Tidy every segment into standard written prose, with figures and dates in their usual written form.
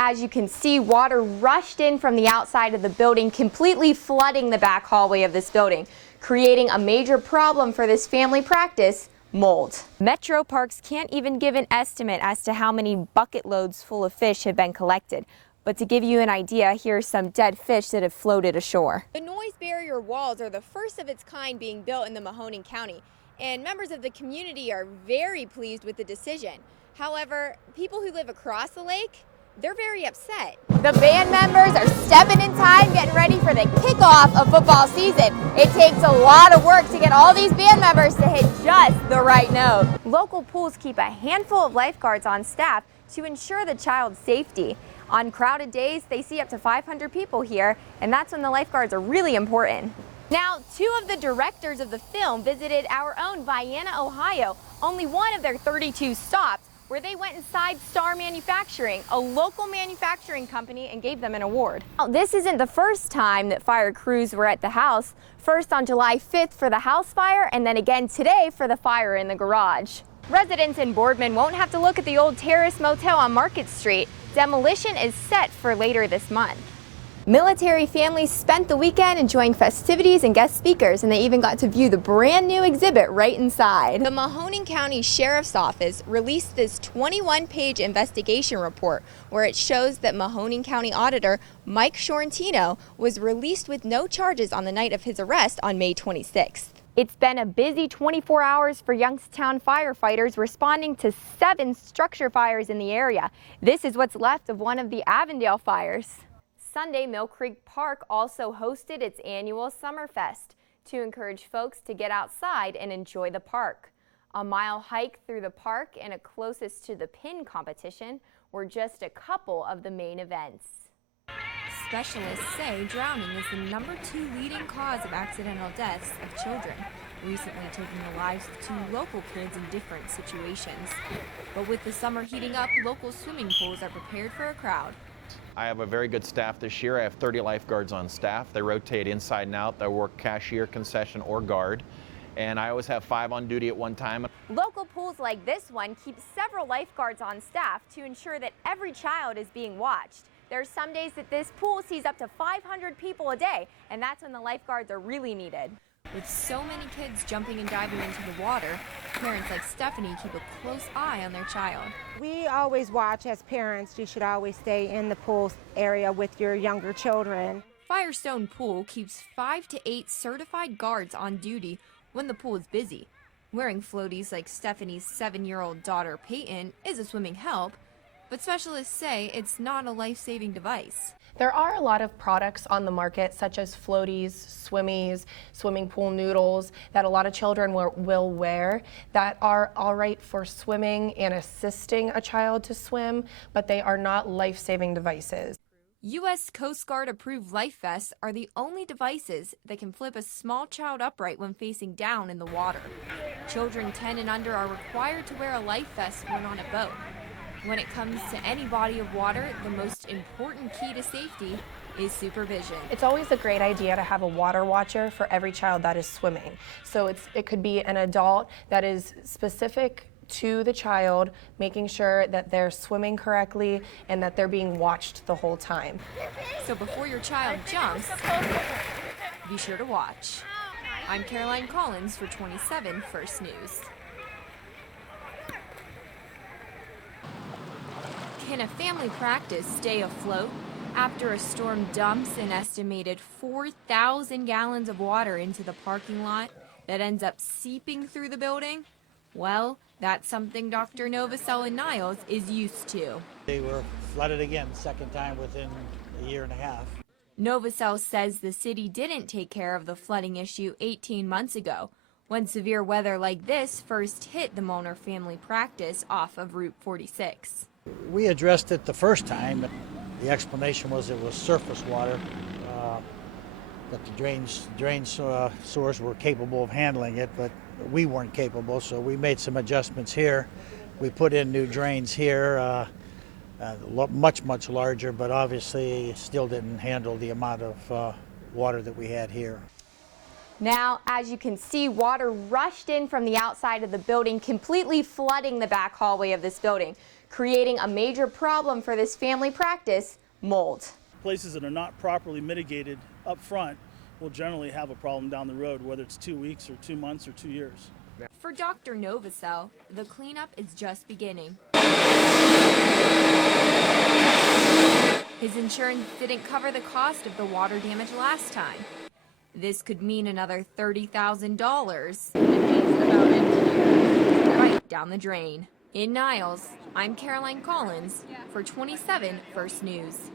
As you can see, water rushed in from the outside of the building, completely flooding the back hallway of this building, creating a major problem for this family practice: mold. Metro Parks can't even give an estimate as to how many bucket loads full of fish have been collected. But to give you an idea, here are some dead fish that have floated ashore. The noise barrier walls are the first of its kind being built in the Mahoning County, and members of the community are very pleased with the decision. However, people who live across the lake, they're very upset. The band members are stepping in time, getting ready for the kickoff of football season. It takes a lot of work to get all these band members to hit just the right note. Local pools keep a handful of lifeguards on staff to ensure the child's safety. On crowded days, they see up to 500 people here, and that's when the lifeguards are really important. Now, two of the directors of the film visited our own Vienna, Ohio, only one of their 32 stops, where they went inside Star Manufacturing, a local manufacturing company, and gave them an award. Now, this isn't the first time that fire crews were at the house. First on July 5th for the house fire, and then again today for the fire in the garage. Residents in Boardman won't have to look at the old Terrace Motel on Market Street. Demolition is set for later this month. Military families spent the weekend enjoying festivities and guest speakers, and they even got to view the brand new exhibit right inside. The Mahoning County Sheriff's Office released this 21-page investigation report where it shows that Mahoning County Auditor Mike Shorentino was released with no charges on the night of his arrest on May 26th. It's been a busy 24 hours for Youngstown firefighters responding to 7 structure fires in the area. This is what's left of one of the Avondale fires. Sunday, Mill Creek Park also hosted its annual Summerfest to encourage folks to get outside and enjoy the park. A mile hike through the park and a closest to the pin competition were just a couple of the main events. Specialists say drowning is the #2 leading cause of accidental deaths of children, recently taking the lives of 2 local kids in different situations. But with the summer heating up, local swimming pools are prepared for a crowd. I have a very good staff this year. I have 30 lifeguards on staff. They rotate inside and out. They work cashier, concession, or guard. And I always have 5 on duty at one time. Local pools like this one keep several lifeguards on staff to ensure that every child is being watched. There are some days that this pool sees up to 500 people a day, and that's when the lifeguards are really needed. With so many kids jumping and diving into the water, parents like Stephanie keep a close eye on their child. We always watch as parents. You should always stay in the pool area with your younger children. Firestone Pool keeps 5 to 8 certified guards on duty when the pool is busy. Wearing floaties like Stephanie's 7-year-old daughter Peyton is a swimming help, but specialists say it's not a life-saving device. There are a lot of products on the market, such as floaties, swimmies, swimming pool noodles, that a lot of children will wear that are all right for swimming and assisting a child to swim, but they are not life-saving devices. U.S. Coast Guard approved life vests are the only devices that can flip a small child upright when facing down in the water. Children 10 and under are required to wear a life vest when on a boat. When it comes to any body of water, the most important key to safety is supervision. It's always a great idea to have a water watcher for every child that is swimming. So it could be an adult that is specific to the child, making sure that they're swimming correctly and that they're being watched the whole time. So before your child jumps, be sure to watch. I'm Caroline Collins for 27 First News. Can a family practice stay afloat after a storm dumps an estimated 4,000 gallons of water into the parking lot that ends up seeping through the building? Well, that's something Dr. Novosel in Niles is used to. They were flooded again, second time within a year and a half. Novosel says the city didn't take care of the flooding issue 18 months ago, when severe weather like this first hit the Molnar family practice off of Route 46. We addressed it the first time. The explanation was it was surface water, that the drain sewers were capable of handling it, but we weren't capable, so we made some adjustments here. We put in new drains here, much larger, but obviously still didn't handle the amount of water that we had here. Now, as you can see, water rushed in from the outside of the building, completely flooding the back hallway of this building, creating a major problem for this family practice, mold. Places that are not properly mitigated up front will generally have a problem down the road, whether it's 2 weeks or 2 months or 2 years. For Dr. Novacell, the cleanup is just beginning. His insurance didn't cover the cost of the water damage last time. This could mean another $30,000 right down the drain. In Niles, I'm Caroline Collins for 27 First News.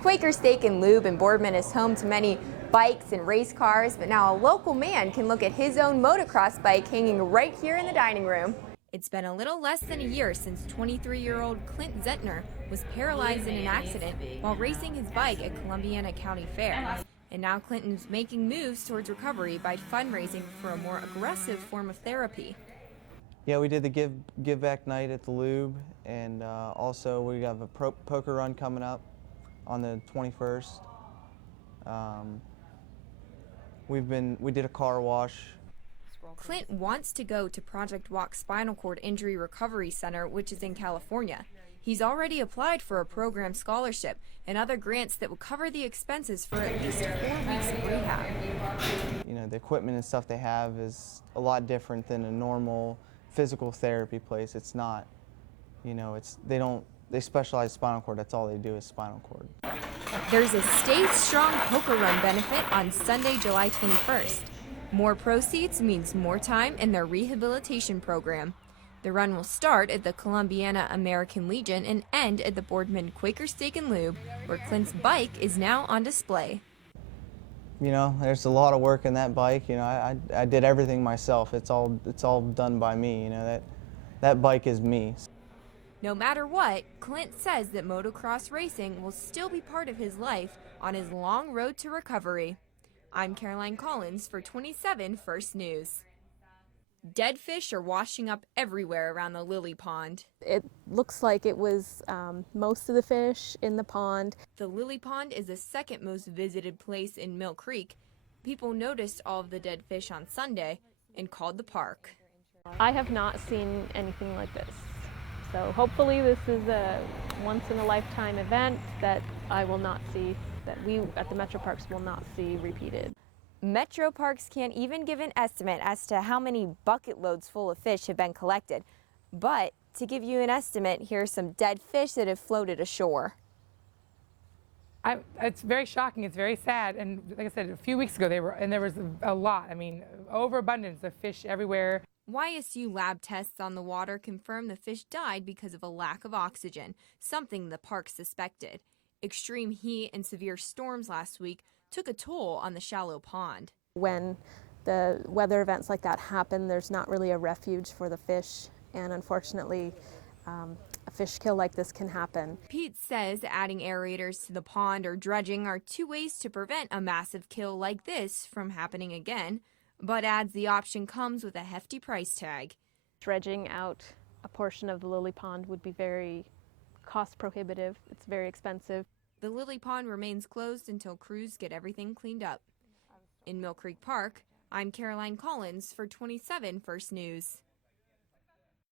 Quaker Steak and Lube in Boardman is home to many bikes and race cars, but now a local man can look at his own motocross bike hanging right here in the dining room. It's been a little less than a year since 23-year-old Clint Zettner was paralyzed in an accident while racing his bike at Columbiana County Fair. And now Clinton's making moves towards recovery by fundraising for a more aggressive form of therapy. Yeah, we did the give back night at the Lube, and also we have a poker run coming up on the 21st. We did a car wash. Clint wants to go to Project Walk Spinal Cord Injury Recovery Center, which is in California. He's already applied for a program scholarship and other grants that will cover the expenses for at least 4 weeks of rehab. You know, the equipment and stuff they have is a lot different than a normal physical therapy place. It's not, you know, they specialize spinal cord. That's all they do is spinal cord. There's a Stay Strong Poker Run benefit on Sunday, July 21st. More proceeds means more time in their rehabilitation program. The run will start at the Columbiana American Legion and end at the Boardman Quaker Steak and Lube, where Clint's bike is now on display. You know, there's a lot of work in that bike. You know, I did everything myself. It's all done by me. You know, that bike is me. No matter what, Clint says that motocross racing will still be part of his life on his long road to recovery. I'm Caroline Collins for 27 First News. Dead fish are washing up everywhere around the Lily Pond. It looks like it was most of the fish in the pond. The Lily Pond is the second most visited place in Mill Creek. People noticed all of the dead fish on Sunday and called the park. I have not seen anything like this. So hopefully this is a once-in-a-lifetime event that I will not see, that we at the Metro Parks will not see repeated. Metro Parks can't even give an estimate as to how many bucket loads full of fish have been collected. But to give you an estimate, here's some dead fish that have floated ashore. It's very shocking. It's very sad. And like I said, a few weeks ago there was a lot. I mean, overabundance of fish everywhere. YSU lab tests on the water confirm the fish died because of a lack of oxygen, something the park suspected. Extreme heat and severe storms last week took a toll on the shallow pond. When the weather events like that happen, there's not really a refuge for the fish, and unfortunately a fish kill like this can happen. Pete says adding aerators to the pond or dredging are two ways to prevent a massive kill like this from happening again, but adds the option comes with a hefty price tag. Dredging out a portion of the Lily Pond would be very cost prohibitive. It's very expensive. The Lily Pond remains closed until crews get everything cleaned up. In Mill Creek Park, I'm Caroline Collins for 27 First News.